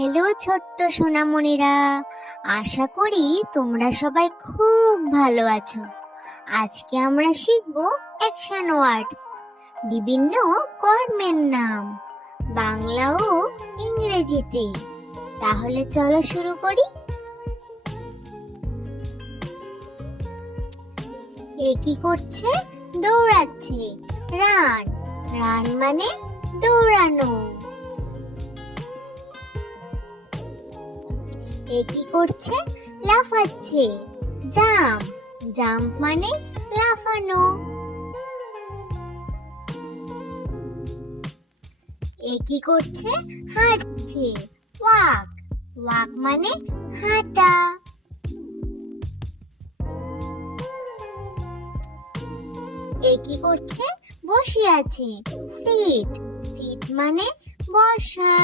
Hello ছোট্ট সোনামণিরা, আশা করি তোমরা সবাই খুব ভালো আছো। আজকে আমরা শিখব অ্যাকশন ওয়ার্ডস, বিভিন্ন কর্মের নাম, বাংলা ও ইংরেজিতে। তাহলে চলো শুরু করি। এ কি করছে? দৌড়াচ্ছে। রান, রান মানে দৌড়ানো। এ কি করছে? লাফাচ্ছে। জাম্প, জাম্প মানে লাফানো। এ কি করছে? হাঁটছে। ওয়াক, ওয়াক মানে হাঁটা। এ কি করছে? বসে আছে। সিট, সিট মানে বসা।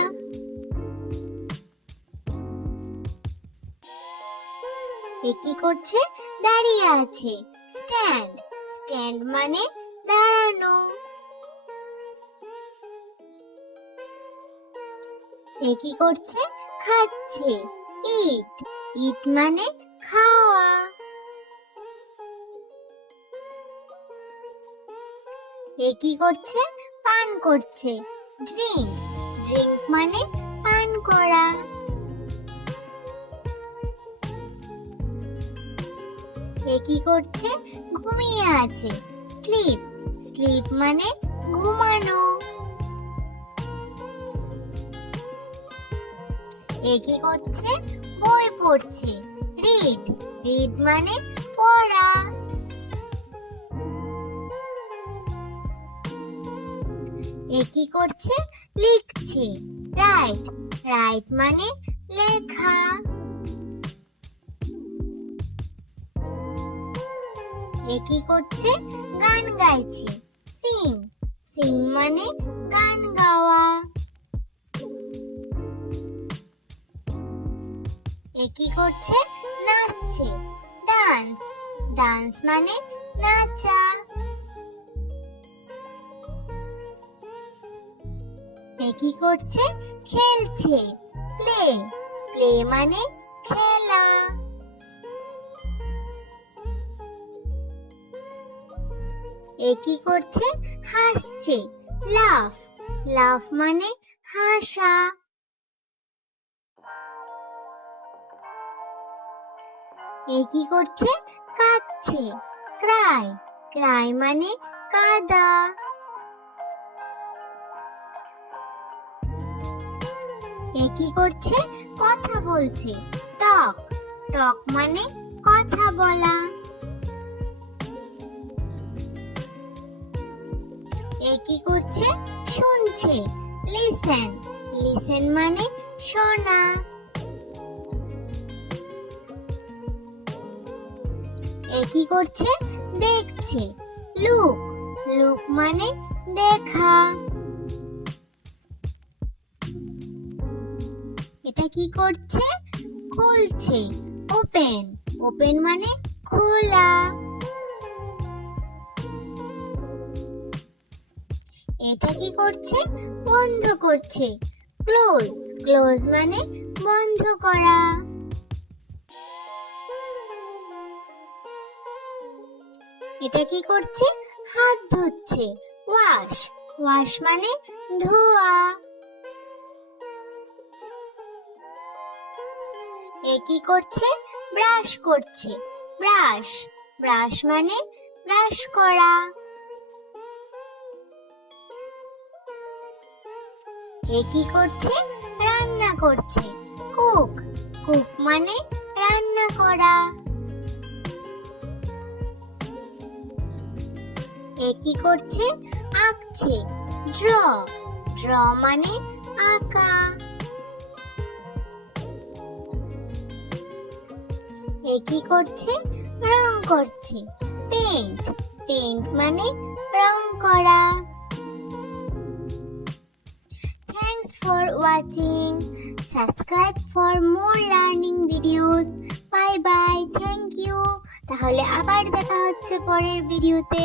এ কি করছে? দাঁড়িয়ে আছে। স্ট্যান্ড, স্ট্যান্ড মানে দাঁড়ানো। এ কি করছে? খাচ্ছে। ইট, ইট মানে খাওয়া। এ কি করছে? পান করছে। ড্রিঙ্ক, ড্রিঙ্ক মানে পান করা। এ কি করছে? ঘুমিয়ে আছে। স্লিপ, স্লিপ মানে ঘুমানো। এ কি করছে? বই পড়ছে। রিড, রিড মানে পড়া। এ কি করছে? লিখছে। রাইট, রাইট মানে লেখা। এ কি করছে? গান গাইছে। সিং, সিং মানে গান গাওয়া। এ কি করছে? নাচছে। ডান্স, ডান্স মানে নাচা। এ কি করছে? খেলছে। প্লে, প্লে মানে খেলা। এ কি করছে? হাসছে। লাফ, লাফ মানে হাসা। এ কি করছে? কাঁদছে। ক্রাই, ক্রাই মানে কাঁদা। এ কি করছে? কথা বলছে। টক, টক মানে কথা বলা। এ কি করছে? শুনছে। লিসেন, লিসেন মানে শোনা। এ কি করছে? দেখছে। লুক, লুক মানে দেখা। এটা কি করছে? খুলছে। ওপেন, ওপেন মানে খোলা। এটা কি করছে? বন্ধ করছে। ক্লোজ, ক্লোজ মানে বন্ধ করা। এটা কি করছে? হাত ধুচ্ছে। ওয়াশ, ওয়াশ মানে ধোয়া। এ কি করছে? ব্রাশ করছে। ব্রাশ, ব্রাশ মানে ব্রাশ করা। এ কি করছে? রান্না করছে। কুক, কুক মানে রান্না করা। এ কি করছে? আঁকছে। ড্র, ড্র মানে আঁকা। এ কি করছে? রং করছে। পেইন্ট, পেইন্ট মানে রং করা। Thanks for watching. Subscribe for more learning videos. Bye bye. Thank you. তাহলে আবার দেখা হচ্ছে পরের ভিডিওতে।